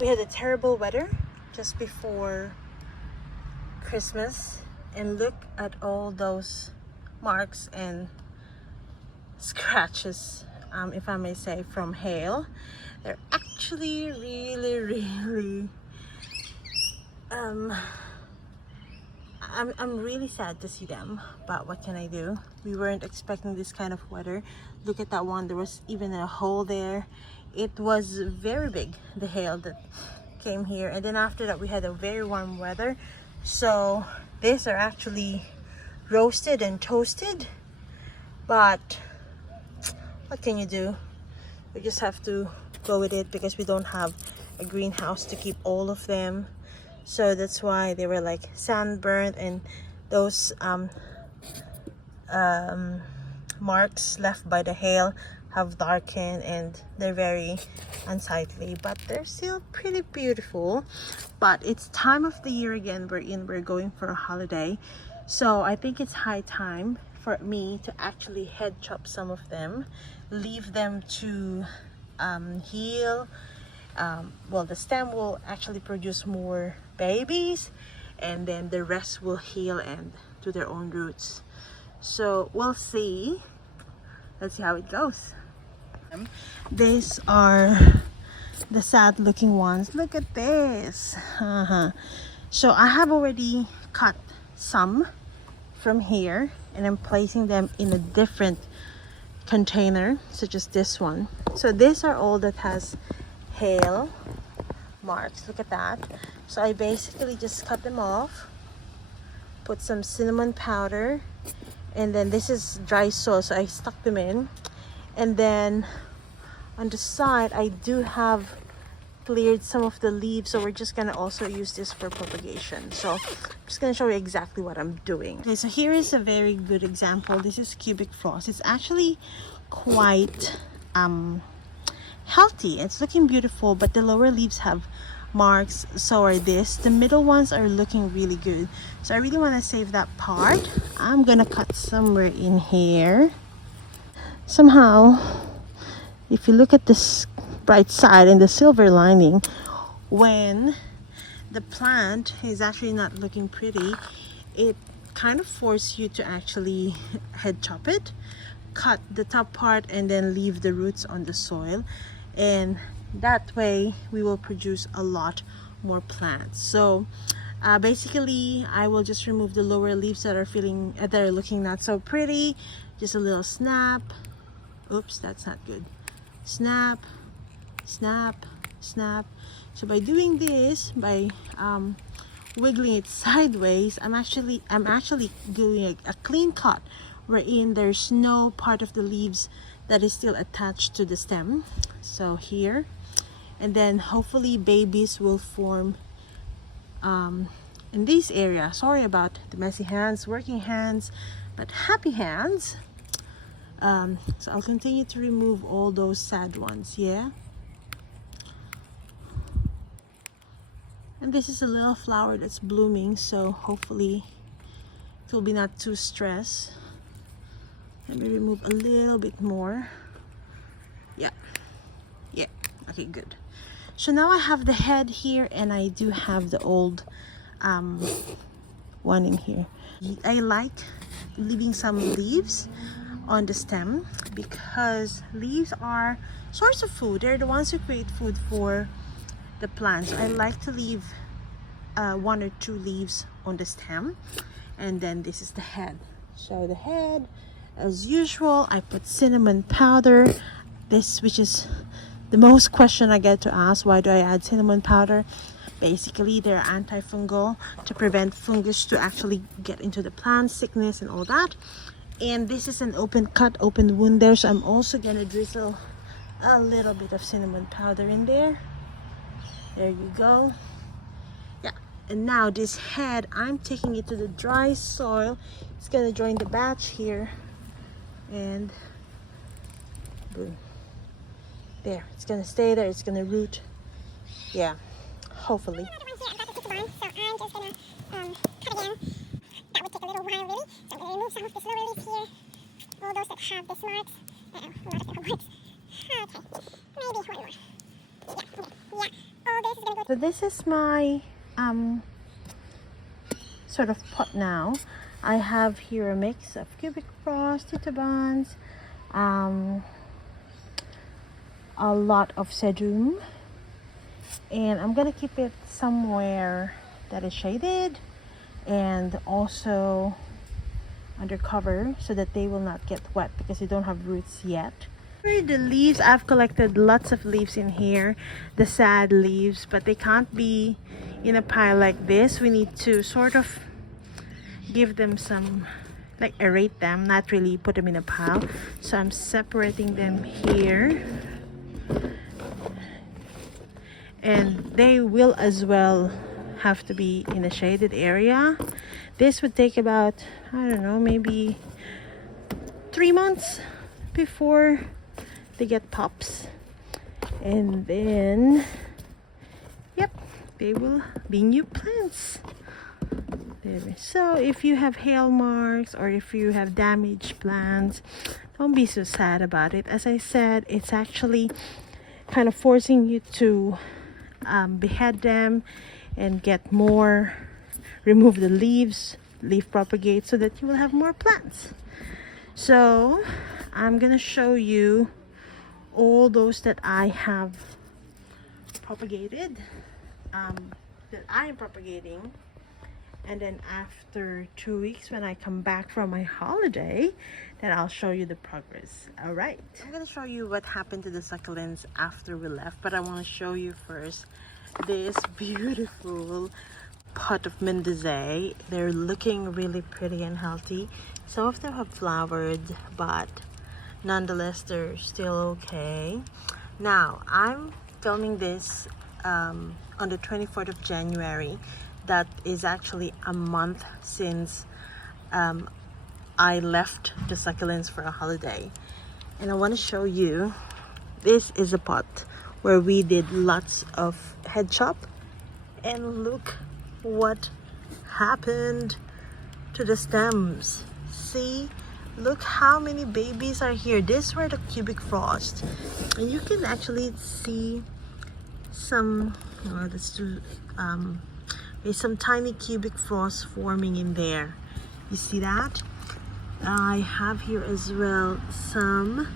We had a terrible weather just before Christmas, and look at all those marks and scratches, if I may say, from hail. They're actually really I'm really sad to see them, but what can I do? We weren't expecting this kind of weather. Look at that one, there was even a hole there. It was very big, the hail that came here. And then after that we had a very warm weather, so these are actually roasted and toasted. But what can you do? We just have to go with it because we don't have a greenhouse to keep all of them. So that's why they were like sunburned, and those marks left by the hail have darkened and they're very unsightly, but they're still pretty beautiful. But it's time of the year again, we're going for a holiday, so I think it's high time for me to actually head chop some of them, leave them to heal. Well, the stem will actually produce more babies, and then the rest will heal and do their own roots. So we'll see. Let's see how it goes. These are the sad looking ones. Look at this. So I have already cut some from here, and I'm placing them in a different container, such as this one. So these are all that has hail marks. Look at that. So I basically just cut them off, put some cinnamon powder, and then this is dry soil, so I stuck them in. And then on the side I do have cleared some of the leaves, so we're just gonna also use this for propagation. So I'm just gonna show you exactly what I'm doing. Okay, so here is a very good example. This is cubic frost. It's actually quite healthy. It's looking beautiful, but the lower leaves have marks, so are this. The middle ones are looking really good, so I really want to save that part. I'm gonna cut somewhere in here. Somehow, if you look at this bright side and the silver lining, when the plant is actually not looking pretty, it kind of forces you to actually head chop it, cut the top part, and then leave the roots on the soil, and that way we will produce a lot more plants. So basically I will just remove the lower leaves that are looking not so pretty. Just a little snap. Oops, that's not good. Snap, snap, snap. So by doing this, by wiggling it sideways, I'm actually doing a clean cut, wherein there's no part of the leaves that is still attached to the stem. So here, and then hopefully babies will form in this area. Sorry about the messy hands, working hands, but happy hands. So I'll continue to remove all those sad ones. Yeah, and this is a little flower that's blooming, so hopefully it will be not too stressed. Let me remove a little bit more. Yeah, okay, good. So now I have the head here, and I do have the old one in here. I like leaving some leaves on the stem because leaves are source of food. They're the ones who create food for the plants. So I like to leave 1 or 2 leaves on the stem, and then this is the head. So the head, as usual, I put cinnamon powder. This, which is the most question I get to ask, why do I add cinnamon powder? Basically, they're antifungal to prevent fungus to actually get into the plant, sickness and all that. And this is an open wound there, so I'm also gonna drizzle a little bit of cinnamon powder in there. There you go. Yeah, and now this head, I'm taking it to the dry soil. It's gonna join the batch here, and boom. There, it's gonna stay there, it's gonna root. Yeah, hopefully. So I'm just gonna cut again. That would take a little while, really. So I'm gonna remove some of this lower leaves here. All those that have this marks. A lot of them have marks. Okay, maybe one more. Yeah, okay. Yeah. All this is gonna So this is my sort of pot now. I have here a mix of cubic frost, titubans, a lot of sedum, and I'm gonna keep it somewhere that is shaded and also under cover so that they will not get wet because they don't have roots yet. The leaves, I've collected lots of leaves in here, the sad leaves, but they can't be in a pile like this. We need to sort of give them some, like aerate them, not really put them in a pile. So I'm separating them here, and they will as well have to be in a shaded area. This would take about, I don't know, maybe 3 months before they get pops, and then yep, they will be new plants. So if you have hail marks or if you have damaged plants, don't be so sad about it. As I said, it's actually kind of forcing you to behead them and get more, remove the leaves, leaf propagate, so that you will have more plants. So I'm gonna show you all those that I have propagated, that I am propagating, and then after 2 weeks when I come back from my holiday, then I'll show you the progress. All right, I'm gonna show you what happened to the succulents after we left, but I want to show you first this beautiful pot of Mendoza. They're looking really pretty and healthy. Some of them have flowered, but nonetheless they're still okay. Now I'm filming this on the 24th of January. That is actually a month since I left the succulents for a holiday, and I want to show you, this is a pot where we did lots of head chop, and look what happened to the stems. See, look how many babies are here. These were the cubic frost, and you can actually see some, there's some tiny cubic frost forming in there. You see that? I have here as well some,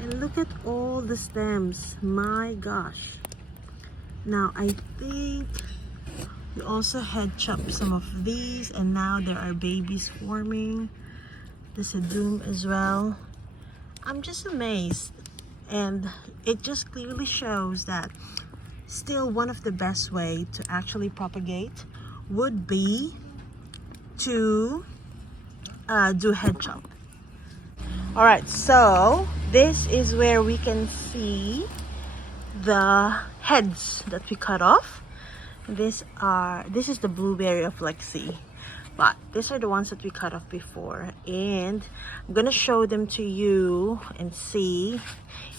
and look at all the stems. My gosh. Now I think we also had chopped some of these, and now there are babies forming. The sedum as well. I'm just amazed, and it just clearly shows that still one of the best way to actually propagate would be to do head chop. All right, so this is where we can see the heads that we cut off. This is the blueberry of Lexi, but these are the ones that we cut off before, and I'm gonna show them to you and see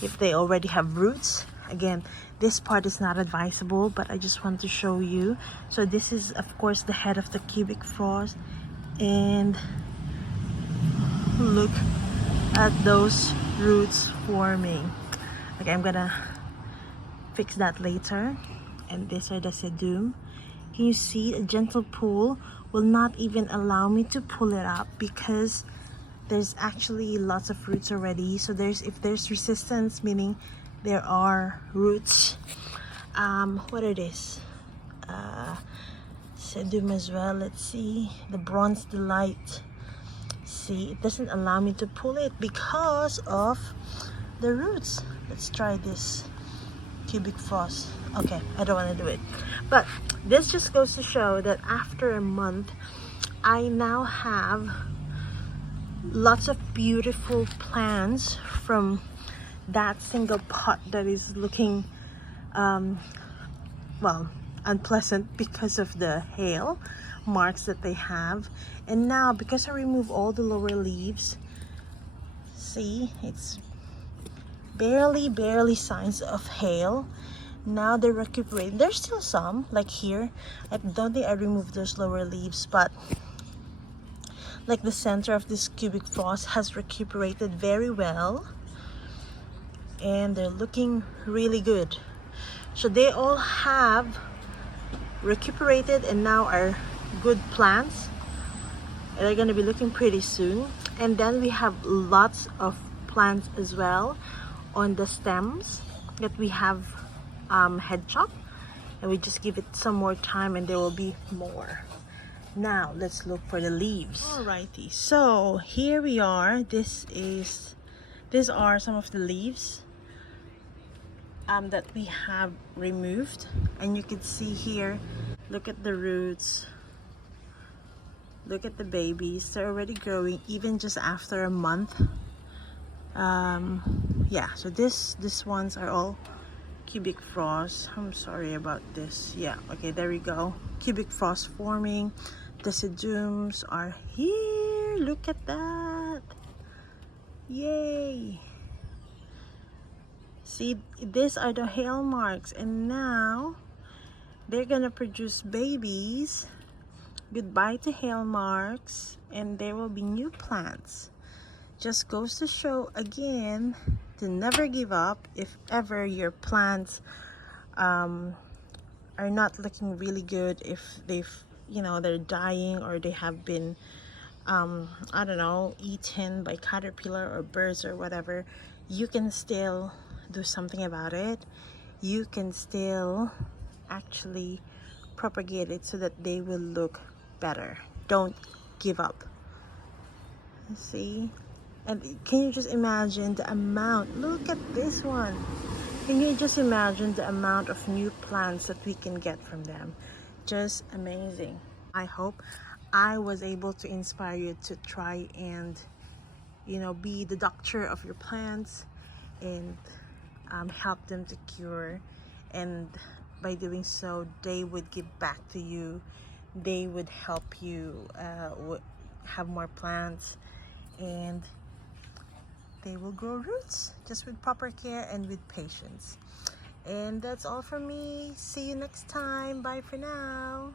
if they already have roots. Again, this part is not advisable, but I just want to show you. So this is of course the head of the cubic frost, and look at those roots forming. Okay, I'm gonna fix that later. And these are the sedum. Can you see? A gentle pull will not even allow me to pull it up because there's actually lots of roots already. So if there's resistance, meaning there are roots. What it is? Sedum as well. Let's see. The Bronze Delight. See, it doesn't allow me to pull it because of the roots. Let's try this cubic frost. Okay, I don't want to do it, but this just goes to show that after a month I now have lots of beautiful plants from that single pot that is looking well, unpleasant because of the hail marks that they have. And now because I remove all the lower leaves, see, it's barely signs of hail. Now they're recuperating. There's still some, like here. I don't think I removed those lower leaves, but like the center of this cubic frost has recuperated very well, and they're looking really good. So they all have recuperated and now are good plants. They're gonna be looking pretty soon. And then we have lots of plants as well on the stems that we have head chopped, and we just give it some more time and there will be more. Now let's look for the leaves. Alrighty, so here we are. These are some of the leaves that we have removed, and you can see here, look at the roots, look at the babies. They're already growing even just after a month. Yeah, so these ones are all cubic frost. I'm sorry about this. Yeah, okay, there we go. Cubic frost forming. Deciduums are here. Look at that. Yay. See, these are the hail marks, and now they're gonna produce babies. Goodbye to hail marks, and there will be new plants. Just goes to show again to never give up. If ever your plants are not looking really good, if they've, you know, they're dying or they have been I don't know, eaten by caterpillar or birds or whatever, you can still do something about it. You can still actually propagate it so that they will look better. Don't give up. See? And can you just imagine the amount? Look at this one. Can you just imagine the amount of new plants that we can get from them? Just amazing. I hope I was able to inspire you to try and, you know, be the doctor of your plants and help them to cure. And by doing so, they would give back to you. They would help you have more plants, and they will grow roots just with proper care and with patience. And that's all from me. See you next time. Bye for now.